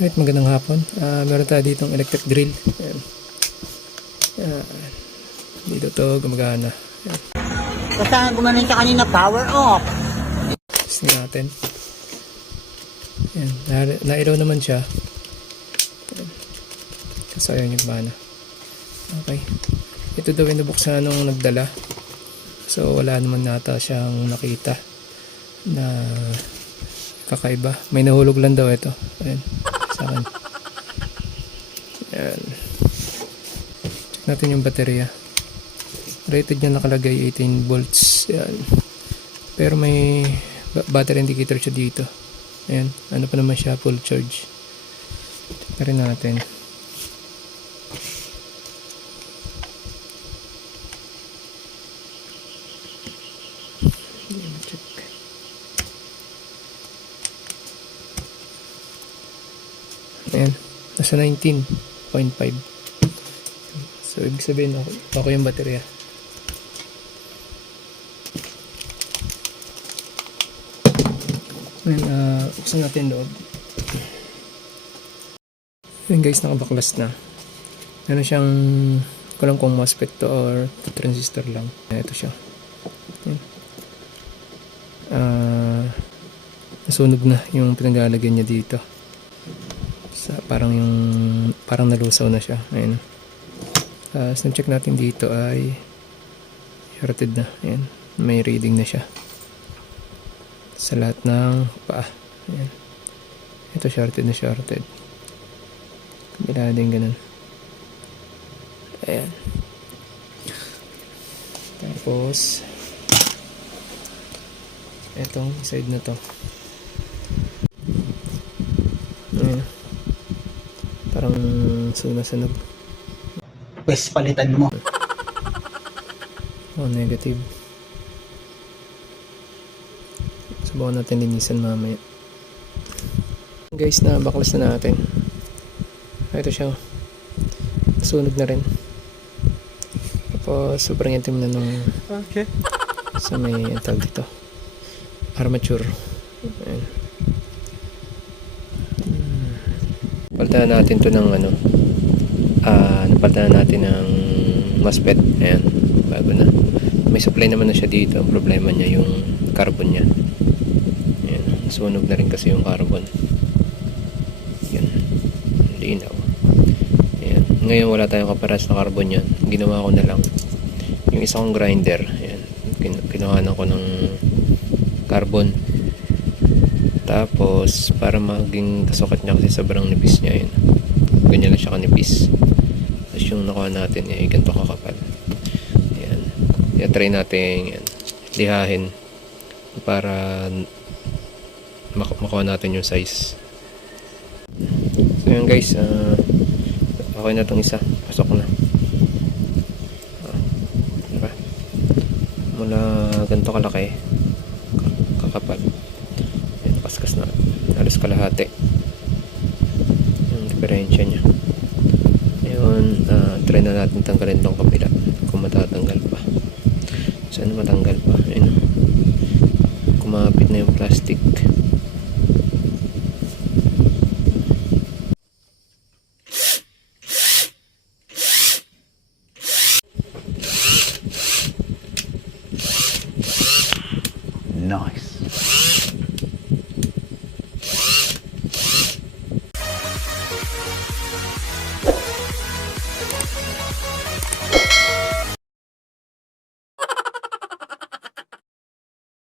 Alright, magandang hapon. Meron tayo ditong electric drill. Ayan. Dito to gumagana. Ayan. Basta gumanin ka kanina, power off. Test natin. Ayan. Nailaw naman siya. Ayan. Kasi ayun yung gumana. Okay. Ito daw inubuksan nung nagdala. So wala naman nata siyang nakita na kakaiba. May nahulog lang daw ito. Ayan. Sa akin. Ayan. Check natin yung baterya. Rated niya nakalagay 18 volts. Ayan. Pero may battery indicator siya dito. Ayan. Ano pa naman siya? Full charge. Check na rin natin. Check. Ayan. Nasa 19.5. So, ibig sabihin ako yung baterya. Ayan, buksan natin loob. Ayan guys, nakabaklas na. Meron siyang, kulang kung MOSFET to or transistor lang. Ayan, ito siya. Ayan. Nasunog na yung pinaglalagyan niya dito. Parang nalusaw na siya. Ayan. So check natin dito ay shorted na. Ayan. May reading na siya sa lahat ng paa. Ayan. Ito shorted na shorted. Kabila din ganun. Ayan. Tapos etong side na to. Ayan. Parang sunog. Pwes palitan mo. Oh, negative. Subukan natin linisan mamaya. Guys, na baklas na natin. Ito siya. Sunog na rin. Tapos sobrang itim na nung sa may tag dito. Armature. Ayan. Napalitan natin to ng napalitan natin ng MOSFET. Ayan, bago na. May supply naman na siya dito. Ang problema niya yung carbon niya. Ayan, sunog na rin kasi yung carbon. Ayan, linaw. Ayan, ngayon wala tayong kaparas na carbon yan. Ginawa ko na lang yung isa kong grinder. Ayan, kinuhanan ko ng carbon. Tapos para maging kasukat niya kasi sobrang nipis niya yun. Ganyan lang siya kanipis. Tapos yung nakuha natin ganito kakapal. Ayan. I-try natin yan. Lihahin para makuha natin yung size. So yan guys, okay na itong isa. Pasok na. Diba? Mula ganito kalaki kakapal. Kaskas na halos kalahati yung diferensya nya. Ngayon try na natin tanggalin tong kabila kung matatanggal pa. Sana matanggal pa. Ayun, kumapit na yung plastic. Nice.